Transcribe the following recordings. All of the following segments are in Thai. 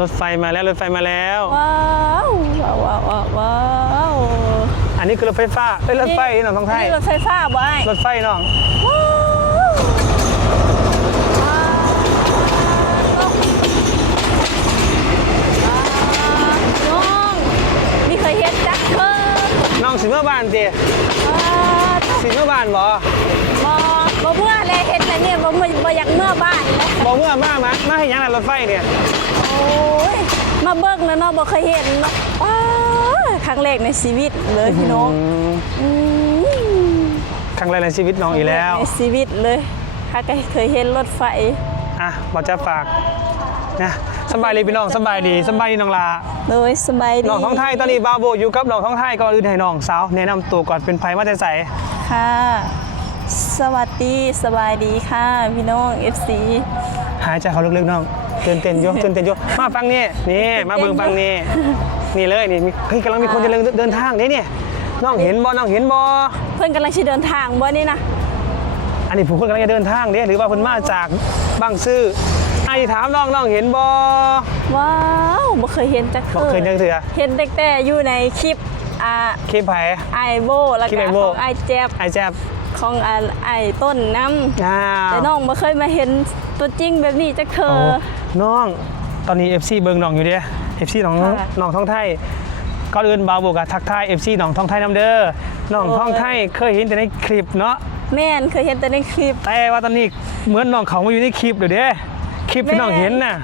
รถไฟมาแล้วรถไฟมาแล้วว้าวว้าวว้าวว้าวว้าวอันนี้คือรถไฟฟ้าเอ้ยรถไฟนี่น้องท้องไทยนี่รถไฟฟ้าบ่ไอ้รถไฟน้องว้าวว้าวน้องนี่เคยเห็นจักเธอน้องสิเมื่อบ้านติว้าวสิเมื่อบ้านบ่บ่บ่เมื่อเลยเห็นแต่เนี่ย บ่บ่บ่อยากเมื่อบ้านเลยบ่เมื่อมามามาให้หยังน่ะรถไฟเนี่ยโอ้ยมาเบิ่งนะเนาะบ่เคยเห็นเนาะว้าวครั้งแรกในชีวิตเลยพี่น้องอืมอืมครั้งแรกในชีวิตน้องอีกแล้วในชีวิตเลยข้าก็เคยเห็นรถไฟ อะบอกจะฝากนะสบายดีพี่น้องสบายดีสบายดีน้องลาโดยสบายดีน้องท้องไทยตอนนี้บาวโบอยู่กับน้องท้องไทยก่อนอื่นให้น้องสาวแนะนำตัวก่อนเป็นไผมาแต่ใสค่ะ สวัสดีสบายดีค่ะ พี่น้อง FC หายใจเขาลึกๆน้องตื่นเต้นอยู่ตื่นเต้นอยู่มาฟังนี่นี่มาเบิ่งฟังนี่นี่เลยนี่มีเฮ้ยกำลังมีคนจะเดินทางนี่เนี่ยน้องเห็นบ่น้องเห็นบ่เพิ่นกำลังสิเดินทางบ่นี่นะอันนี้ผมคนกำลังจะเดินทางเนี่ยหรือว่าเพิ่นมาจากบางซื่อไอ้ถามน้องน้องเห็นบ่ว้าวบ่เคยเห็นจักบ่เคยเจอเถื่อเห็นแต่แต่อยู่ในคลิปอ่าคลิปไผ ไอโบแล้วคลิปก็ไอ้โบ้ของไอแจ๊บไอ้แจ๊บ ของอ่าไอต้นน้ำอ้าวแต่น้องบ่เคยมาเห็นตัวจริงแบบนี้จักเธโอ้อน้อง ตอนนี้ FC เบิงน้องอยู่เด้ FC น้องค่ะน้องท้องไทยก่อนอื่นบาวบอกกับทักทาย FC น้องท้องไทยนำเด้อน้องโอ้ย ท้องไทยเคยเห็นแต่ในคลิปเนาะ แม่นเคยเห็นแต่ในคลิป แต่ว่าตอนนี้เหมือนน้องเขามาอยู่ในคลิปเดี๋ยวเด้คลิปที่น้องเห็นน่ะ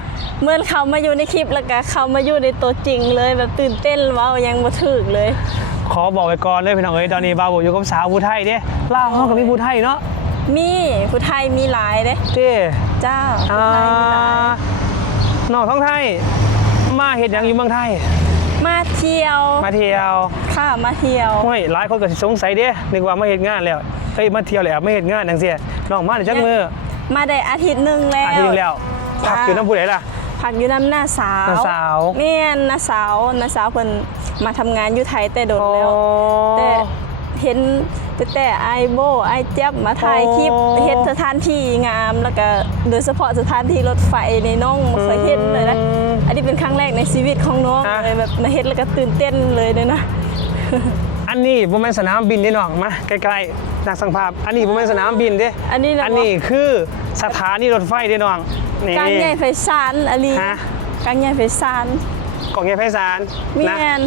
เหมื่อนเขามาอยู่ในคลิปแล้วก็เขามาอยู่ในตัวจริงเลยแบบตื่นเต้นเว้ายังบ่ถึกเลย ขอบอกไว้ก่อนเลยพี่น้องเอ้ยตอนนี้บาวบอกอยู่กับสาวผู้ไทยเด้ล่าวห้องกับมีผู้ไทยเนาะมีผู้ไทยมีหลายเด้เจ้เจ้าอ่าผู้ไทยมีหลายน้องท้องไทย มาเห็นยังอยู่เมืองไทย มาเที่ยว มาเที่ยวค่ะมาเที่ยวโอ้ยหลายคนก็สิสงสัยเด้นึกว่ามาเห็นงานแล้วเฮ้ยมาเที่ยวแล้วไม่เห็นงานจังซี่น้องมาได้จักมือมาได้อาทิตย์หนึงแล้วอาทิตย์หนึงแล้วพักอยู่น้ำผู้ใดล่ะ พักอยู่น้ำหน้าสาวหน้าสาวแม่นน้าสาวน้าสาวเพิ่นมาทำงานอยู่ไทยแต่โดนแล้วแต่เห็นแต่แต่ไอโบไอเจ็บมาถ่ายคลิปโอ้เห็นสถานที่งามแล้วก็โดยเฉพาะสถานที่รถไฟในน้องไม่เคยเห็นเลยนะอืมอันนี้เป็นครั้งแรกในชีวิตของน้องอะเลยแบบมาเห็นแล้วก็ตื่นเต้นเลยเลยนะอันนี้บ่แม่นสนามบินเด้น้องมาใกล้ๆนักสังภาพ อันนี้บ่แม่นสนามบินเด้อันนี้นะอันนี้คือสถานีรถไฟเด้น้อง นี่การใหญ่ไฟซานอันนี้ฮะการใหญ่ไฟซานกล่องใหญ่ไพศาลมีนะแอน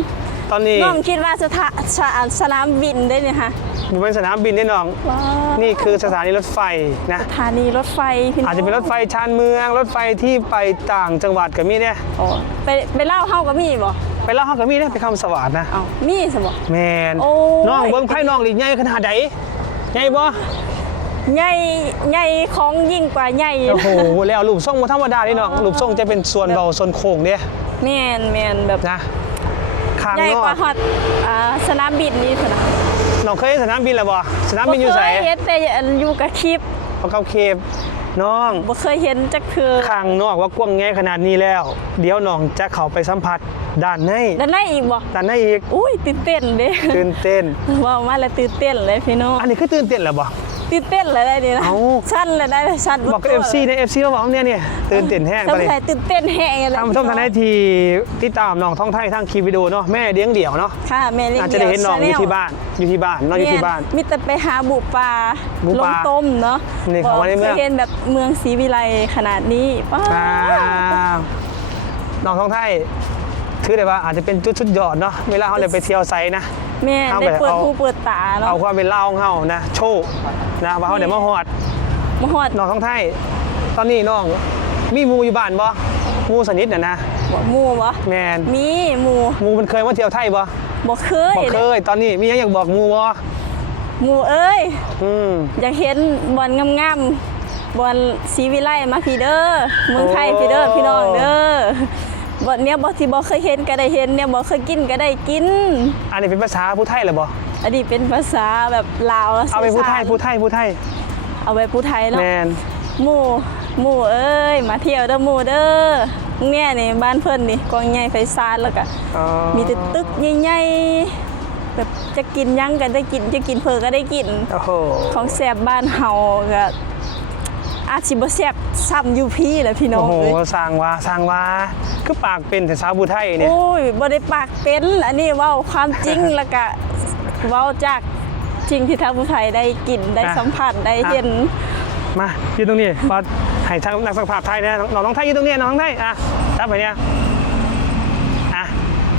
ตอนนี้น้องคิดว่าสถาสาสนามบินได้เนี่ยค่ะบ่แม่นสนามบินเด้น้องว้าวนี่คือสถานีรถไฟนะสถานีรถไฟพี่อาจจะเป็นรถไฟชานเมืองรถไฟที่ไปต่างจังหวัดก็มีเนี่ยโอ้ไปไปเล่าเฮากับมีบ่ไปเล่าเฮาก็มีเนี่ยไปคำสวัสดนะเอามีสบ่แมนโอ้ยน้องเบิ้งไพ่น้องหลีใหญ่ขนาดใดใหญ่บ่ ใหญ่ใหญ่ของยิ่งกว่าใหญ่โอ้โหแล้วรูปทรงบ่ธรรมดานี่น้องรูปทรงจะเป็นส่วนเบาส่วนโค้งเด้แม่นแม่นแบบนะข้างใหญ่นอกว่าฮอดอ่าสนามบินนี่เถอะนะน้องเคยเห็นสนามบินแล้วบ่สนามบินอยู่ไสบ่เคยเห็นแต่อยู่กับคลิปเอาเข้าเคปน้อง บ่เคยเห็นจักเทื่อข้างนอกว่ากว้างใหญ่ขนาดนี้แล้ว เดี๋ยวน้องจะเข้าไปสัมผัสด้านในด้านในอีกบ่ด้านในอีกอุ้ยตื่นเต้นเด้ตื่นเต้นว้าวมาแล้วตื่นเต้นเลยพี่น้องอันนี้คือตื่นเต้นแล้วบ่ ตื่นเต้นเลยได้ดีนะเอ้าสั้นเลยได้สั้นบอกกับ FC ใน FC ว่าบอกเนี่ยเนี่ยตื่นเต้นแห้งทำไปเลยไมตื่นเต้นแฮงเลยทำชมทางได้ทีติดตามน้องท้องไทยทางคลิปวิดีโอเนาะแม่เลี้ยงเดี่ยวเนาะค่ะแม่ลิอาจจะได้เห็นน้องอยู่ที่บ้านอยู่ที่บ้านน้องอยู่ที่บ้าน มีแต่ไปหาบุปลาบุลปลางต้มเนาะนี่เขาว่าในเมือง คยเห็นแบบเมืองศรีวิไลขนาดนี้ป้าอ่าน้องท้องไทยถือได้ว่าอาจจะเป็นจุดชุดยอดเนาะเวลาเขาเลยไปเที่ยวไซนะ แม่เอาได้ไปเปิดเอาหูเปิดตาเนาะเอาความเป็นเล่าของเขานะ โชว์นะว่าเขาเดี๋ยวมาหอดมาฮอดน้องท้องไทยตอนนี้น้องมีหมูอยู่บ้านบ่หมูสนิทน่ะนะบ่หมูบ่แมนมีหมูหมูมันเคยมาเที่ยวไทยบ่บ่เคยบ่เคย ตอนนี้มีหยังอยากบอกหมูบ่หมูเอ้ยอืมอยากเห็นบอลงามๆบอลศรีวิไลมาพี่เด้อเมืองไทยพี่เด้อพี่น้องเด้อ บอลเนี้ยบ่ที่บ่เคยเห็นก็ได้เห็นเนี่ยบ่เคยกินก็ได้กิน อันนี้เป็นภาษาผู้ไทยเหรอบ่อันนี้เป็นภาษาแบบลาวแล้วเอาไปผู้ไทยสื่อสารผู้ไทยผู้ไทย เอาไปผู้ไทยเนาะแมนหมู่หมู่เอ้ยมาเที่ยวเด้อหมู่เด้อเนี่ยนี่บ้านเพิ่นนี่กองใหญ่ไฟซานแล้วก็อ๋อมีแต่ตึกใหญ่ๆแบบจะกินหยังก็ได้กินจะกินเพอก็ได้กินโอ้โหของแซ่บบ้านเฮาก็ อาจสิบ่แซ่บซ้ำอยู่พี่แหละพี่น้อโอ้งโหเอ้ยสร้างว่าสร้างว่าคือปากเป็นแต่สาวผู้ไทยเนี่ยโอ้ยบ่ได้ปากเป็นอันนี้เว้าความจริงแล้วก็เว้าจากจริงที่ทางผู้ไทยได้กินได้อะสัมผัสได้อะเห็นมายืนตรงนี้พอให้ทางนักสักภาพไทยนะน้องน้องไทยยืนตรงนี้น้องน้องไทยอะจับไปเนี่ยอะ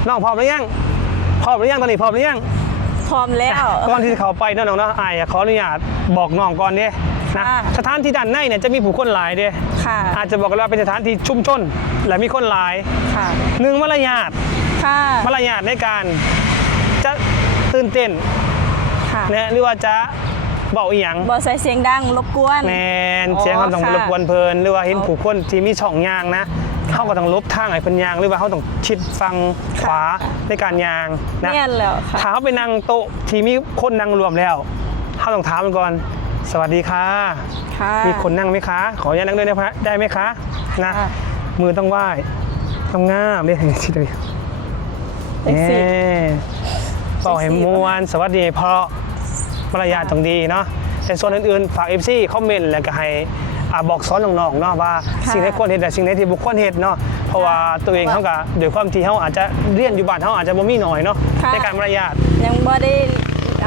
น้องพร้อมหรือยังพร้อมหรือยังตอนนี้พร้อมหรือยังพร้อมแล้วก่อนที่จะเข้าไปเนาะน้องเนาะอายขออนุญาตบอกน้องก่อนเด้นะ ค่ะสถานที่ด้านในเนี่ยจะมีผู้คนหลายเด้ค่ะอาจจะบอกกันว่าเป็นสถานที่ชุมชนและมีคนหลายค่ะหนึ่งมารยาทค่ะมารยาทในการจะตื่นเต้นค่ะนะหรือว่าจะเบาอีหยังบ่ใส่เสียงดังรบกวนแมนอ๋อเสียงเขาต้องค่ะรบกวนเพลินหรือว่าเห็นอ๋อผู้คนที่มีช่องยางนะเขาก็ต้องลบทางไอ้เพันยางหรือว่าเขาต้องชิดฟังขวาในการยางนะแม่นแล้วค่ะถ้าเขาไปนั่งโต๊ะที่มีคนนั่งรวมแล้วเขาต้องถามมันก่อน สวัสดีค่ะ ค่ะ มีคนนั่งไหมคะ ขออนุญาตนั่งด้วยนะพระได้ไหมคะนะค่ะ มือต้องไหว้ต้องง่ามเรียกอย่างนี้สิเลยจังสิเอ๊เป่าให้มวนสวัสดีเพราะมารยาทต้องดีเนาะแต่ส่วนอื่นๆฝาก FC คอมเมนต์แล้วก็ให้อ่าบอกสอนน้องๆเนาะว่าค่ะสิ่งที่ควรเห็นแต่สิ่งไหนที่บุควรเห็นเนาะเพราะว่าตัวเองเขาก็ด้วยความที่เขาอาจจะเรียนอยู่บ้านเขาอาจจะบ่มีหน่อยเนาะค่ะ ในการมารยาท ยังบ่ได้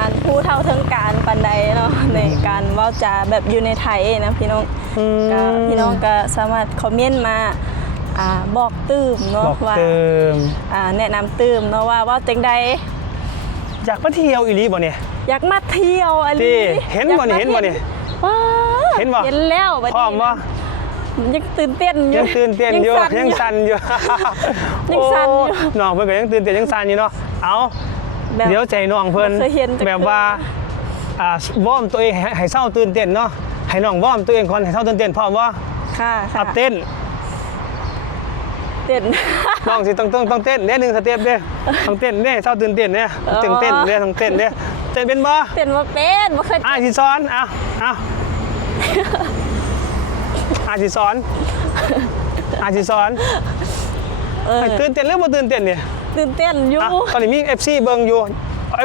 อ่านผู้เท่าถึงการปันใดเนาะในการเว้าจาแบบอยู่ในไทยนะพี่น้องอืมก็พี่น้องก็สามารถคอมเมนต์มาอ่าบอกตื้มเนาะบอกว่าเติมอ่าแนะนำตื้มเนาะว่าเว่าจังใดอยากมาเที่ยวอีหลีบ่เนี่ย อยากมาเที่ยวอะไรที่เห็นบ่นี่เห็นบ่นี่ว้าเห็นบ่เห็นแล้วบัดพร้อมบ่ยังตื่นเต้นอยู่ยังตื่นเต้นอยู่สั่ยังสั่นอยู่ยังสั่นอยู่ โน้องเพิ่นก็ยังตื่นเต้นยังสั่นอยู่เนาะเอา แบบเดี๋ยวใจน้องเพิ่นบ่เคยเห็นจักแบบว่าอ่าวอร์มตัวเองให้ให้เศร้าตื่นเต้นเนาะให้น้องวอร์มตัวเองก่อนให้เศร้าตื่นเต้นพร้อมว่าค่ะค่ะอับเต้นเต้น น้องสิต้องต้องต้องเต้นเด้หนึ่งสเต็ปเด้ต้องเต้นเด้เศร้าตื่นเต้นเด้อ๋อตื่นเต้นเด้ต้องเต้นเด้เต้นเป็นบ่ เต้นว่าเป็นบ่เคยอ้ายสิสอนเอาเอาอ้ายสิสอนอ้ายสิสอนเอออ้ายตื่นเต้นหรือบ่ตื่นเต้นเนี่ย ตื่นเต้นอยู่อะตอนนี้มี FC เบิ่งอยู่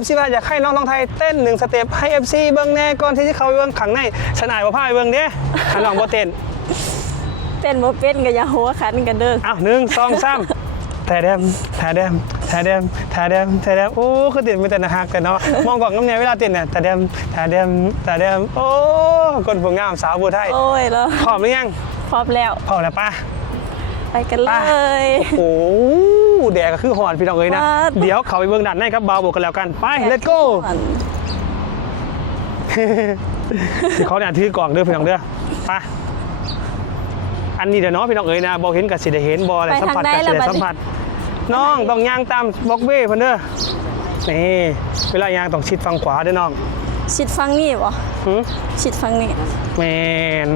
FC ว่าอยากให้น้องน้องไทยเต้นหนึ่งสเต็ปให้ FC เบิ่งแน่ก่อนที่จะเข้าไปเบิ่งขังในสนายบ่พาไปเบิ่งเด้ถ้าน้องบ่เต้นเต้นบ่เป็นก็อย่าหัวขันกันเด้ออ้าวหนึ่งสองสามแต่แดมแต่แดมแต่แดมแต่แดมแต่แดมโอ้คือเต้นไม่แต่นะฮักแต่เนาะมองกล่องน้ำเนี่ยเวลาเต้นเนี่ยแต่แดมแต่แดมแต่แดมโอ้คนผู้งามสาวบัวไทยโอ้ยแล้วพร้อมหรือยังพร้อมแล้วพร้อมแล้วป่ะไปกันเลยโอ้ แดดก็คือหอนพี่น้องเอ้ยนะ ว้าว เดี๋ยวเขาไปเบิ่งดันในครับบาวบวกกันแล้วกันไป let's go สิเขาเนี่ยถือกล่องเด้อพี่น้องเด้อไปอันนี้เดี๋ยวเนาะพี่น้องเอ๋ยนะบอเห็นกับสิได้เห็นบออะไรไปสัมทางผัสใดกับสิล่ะได้บัดสัมนี้ผัสน้องต้องย่างตามบล็อกเบ้เพิ่นเด้อนี่เวลาย่างต้องชิดฝั่งขวาเด้อน้องชิดฟังนี่บ่หึชิดฟังนี่แมน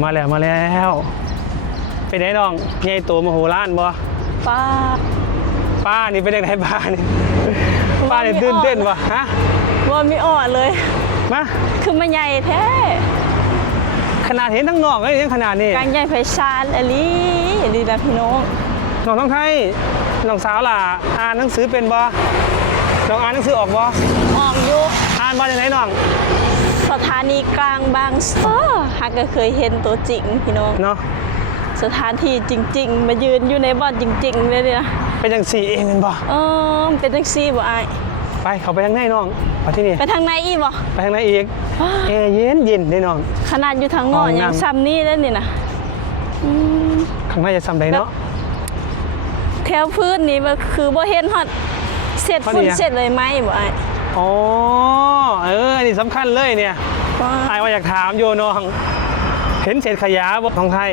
มาแล้วมาแล้วไปไหนน้องใหญ่โตมโหฬารบ่ป้าป้านี่เป็นยังไงป้านี่ป้านี่ตื่นเต้นวะฮะว่ามีอ่อเลยมาคือมันใหญ่แท้ขนาดเห็นทั้งนอกเลยยังขนาดนี้กลางใหญ่ไพศาลอลีดีนะพี่น้องน้องท้องไทยน้องสาวล่ะอ่านหนังสือเป็นบ่น้องอ่านหนังสือออกบ่ออกอยู่อ่านว่าจังไหนน้อง สถานีกลางบางซ่อฮักก็เคยเห็นตัวจริงพี่น้องเนาะสถานที่จริง ๆ มายืนอยู่ในบ่อนจริง ๆ เลยเนี่ยเป็นจังสี่เองเป็นบ่เออเป็นแท็กซี่บ่อายไปเขาไปทางไหนน้องไปที่นี่ไปทางไหนอีกบ่ไปทางไหนอีกแอร์เย็นเย็นได้น้อง ขนาดอยู่ทางนอกห้องน้ำยังซ้ำนี่แล้วนี่นะอืมข้างในจะซ้ำใดเนาะแถวพื้นนี่บ่คือบ่เห็นฮอดเสร็จพอดีฝุ่นอะเสร็จเลยไหมบ่อาย อ๋อเอออันนี้สำคัญเลยเนี่ยว้าอายว่าอยากถามอยู่น้อง เห็นเศษขยะบ่น้องไทย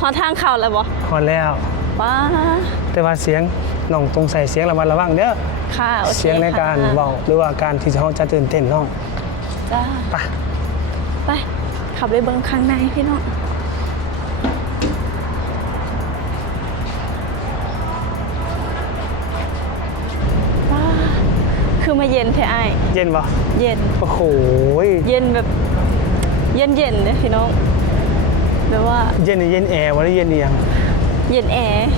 ฮอดทางเข้าแล้วบ่พอแล้วว้าแต่ว่าเสียงน้องตรงใส่เสียงระมัดระวังเด้อค่ะโอคเสียงในการค่ะเบาหรือว่าการที่เขาจะตื่นเต้นน้องจ้าไปไปขับไปเบิ่งข้างในพี่น้อง เย็นแท้อ้ายเย็นปะเย็น โอ้โหยเย็นแบบ เย็นเย็นเลยพี่น้องแบบว่าเย็นนี่เย็นแอร์วะหรือเย็นเอียงเย็นแอร์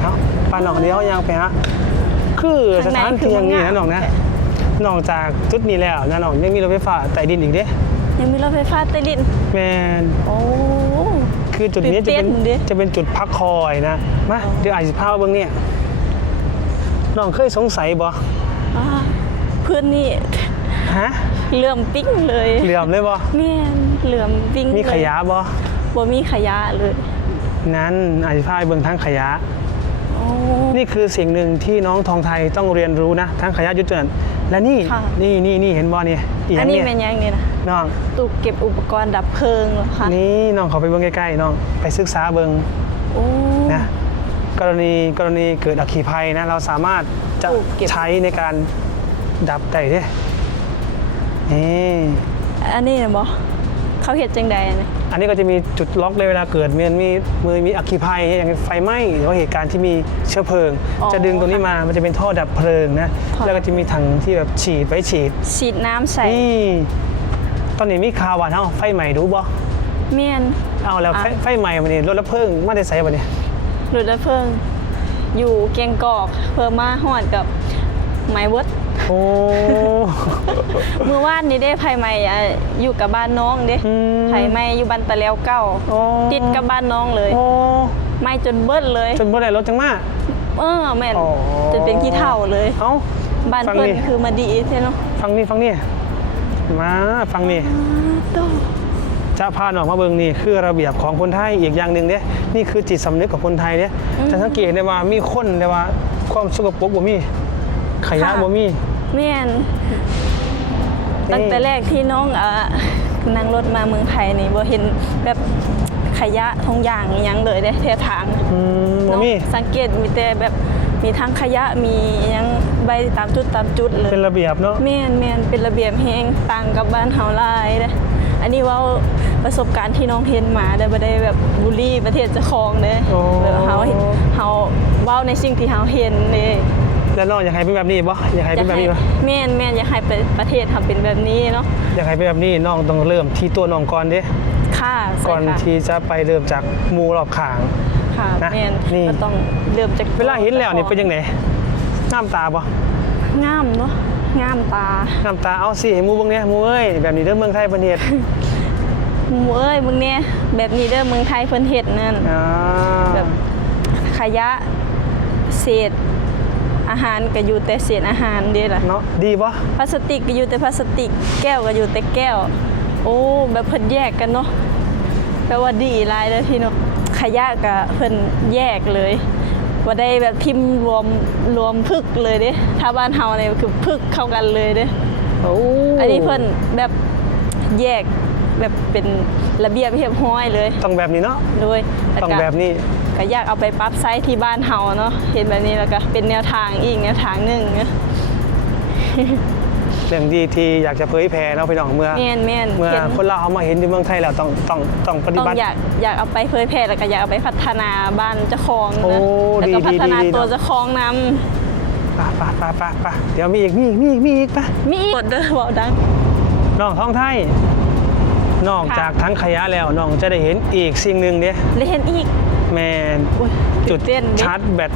เอ้าาน้องเดียวยางไปฮะคือสถานที่อย่างนี้นะน้องนะนอกจากจุดนี้แล้วนะน้องยังมีรถไฟฟ้าใต้ดินอีกเด้ยังมีรถไฟฟ้าใต้ดิน แมน โอ้ คือจุดนี้จะเป็นตื่นเต้นดิ จะเป็นจุดพักคอยนะ มา เดี๋ยวอาจจะพาเบิ่งเนี่ยน้องเคยสงสัยบ่อ่า เพื่อนนี่ฮะเหลื่อมปิ้งเลยเหลื่อมเลยบ่แม่นเหลื่อมปิ้งมีขยะบ่บ่มีขยะเลย นั้นอาจจะพาไปเบิ่งทั้งขยะโอ้นี่คือสิ่งหนึ่งที่น้องทองไทยต้องเรียนรู้นะ ทั้งขยะยุทธเตือนและนี่ค่ะนี่นี่นี่เห็นบ่เนี่ยอีหอัยันงนี้เนี่ยเป็นยังไงนะน้องตู้เก็บอุปกรณ์ดับเพลิงเหรอคะนี่น้องเขาไปเบิ่งใกล้ๆน้องไปศึกษาเบิ่งโอ้นะ กรณีกรณีเกิดอัคคีภัยนะเราสามารถจะถูกเก็บใช้ในการดับได้เด้นี่อันนี้นะบอเขาเห็ดจังใดนะอันนี้ก็จะมีจุดล็อกเลยเวลาเกิดมันมีมือมีอัคคีภัยอย่างไฟไหม้หรือว่าเหตุการณ์ที่มีเชื้อเพลิง จะดึงตัวนี้มามันจะเป็นท่อดับเพลิงนะแล้วก็จะมีถังที่แบบฉีดไว้ฉีด ฉีดน้ำใส่นี่ตอนนี้มีข่าวว่าเอ้าไฟใหม่รู้บ่เมียนเอาแล้วไฟอะไฟใหม่มันนี่รถละเพิ่งมาได้ใส่บ่เนี่ย รถดับเพลิง อยู่เกียงกอกเพิ่มมาหอดกับไม้เวิร์ดโอ้เมื่อวานนี้ได้ไผ่ใหม่อะอยู่กับบ้านน้องเด้อืมไผ่ใหม่อยู่บ้านตะเลวเก้าโอ้ติดกับบ้านน้องเลยโอ้ไหม่จนเบิดเลย จนบ่ได้รถจังมาเออแม่นอ๋อจนเป็นขี้เถ้าเลย เอ้าบ้านฟังเพิ่นนี่คือมาดีใช่เนาะฟังนี่ฟังนี่มาฟังนี่โต จะพาหนองมาเบิงนี่คือระเบียบของคนไทยอีกอย่างหนึ่งเด้นี่คือจิตสำนึกของคนไทยเด้จะสังเกตได้ว่ามีคนได้ว่าความสกปรกบ่มีขยะบ่มีแม่นตั้งแต่แรกที่น้องเอ่อนั่งรถมาเมืองไทยนี่บ่เห็นแบบขยะทงอย่างอิหยังเลยเด้แถวทางอืมบ่เนาะมีสังเกตมีแต่แบบมีทั้งขยะมีอิหยังใบตามจุดตามจุดเลยเป็นระเบียบเนาะแม่นแม่นเป็นระเบียบแฮงต่างกับบ้านเฮาหลายเด้ อันนี้เว่าประสบการณ์ที่น้องเห็นมาเด้อบ่ได้แบบบูลลี่ประเทศเจ้าของเด้โอ้ แบบเฮาเห็นเฮาเว้าในสิ่งที่เฮาเห็นเด้แล้วน้องอยากให้เป็นแบบนี้บ่อยากให้อยาเป็กนแบบให้นี้บ่แม่นแม่นอยากให้ประเทศทำเป็นแบบนี้เนาะอยากให้เป็นแบบนี้น้องต้องเริ่มที่ตัวน้องก่อนเด้ค่ะใช่ก่อนค่ะที่จะไปเริ่มจากหมู่รอบข้าง ค่ะนะแม่นนี่ ก็ต้องเริ่มจากเวลาเห็นแล้วนี่เป็นยังไงน้ำตาบ่งามเนาะ งามตาน้ำตาเอาสิให้หมู่เบิ่งเนี่ยหมู่เอ้ยแบบนี้เด้อเมืองไทยประเทศหมูเอ้ยมึงเนี่ยแบบนี้เด้อเมืองไทยเพิ่นเฮ็ดนั่นอ่าแบบขยะเศษอาหารก็อยู่แต่เศษอาหารเด้ล่ะเนาะดีบ่พลาสติกก็อยู่แต่พลาสติก แก้วก็อยู่แต่แก้ว โอ้แบบเพิ่นแยกกันเนาะแปลว่าดีหลายเลยพี่เนาะขยะก็เพิ่นแยกเลย ว่าได้แบบทิมรวมรวมพึกเลยเด้ถ้าบ้านเฮาเนี่ยคือพึกเข้ากันเลยเด้โอ้อันนี้เพิ่นแบบแยกแบบเป็นระเบียบเรียบร้อยเลย ต้องแบบนี้เนาะโดยล้ต้องก็แบบนี้ก็อยากเอาไปปรับไซส์ที่บ้านเฮาเนาะเห็นแบบนี้แล้วก็เป็นแนวทางอีกแนวทางหนึ่งเนอะ เรื่องดีที่อยากจะเผยแพร่เนาะพี่น้องเมื่อแม่นแม่นเมื่อเห็นคนเราวเขามาเห็นอยู่เมืองไทยแล้วต้องต้องต้องปฏิต้องบัติอยากอยากเอาไปเผยแพร่แล้วก็อยากเอาไปพัฒนาบ้านเจ้าของโอ้นะแล้วก็ดีพัฒนาดีดีตัวเนาะเจ้าของนไปไปไปไปไปเดี๋ยวมีอีกมีอีกมีอีกมีอีกไปำมีอีกกดเด้อเว้าดังน้องท้องไทยนอกค่ะจากทั้งขยะแล้วน้องจะได้เห็นอีกสิ่งหนึ่งเด้ได้เห็นอีกแมนโอ้ยจุดตื่นเต้นดิชาร์จแบต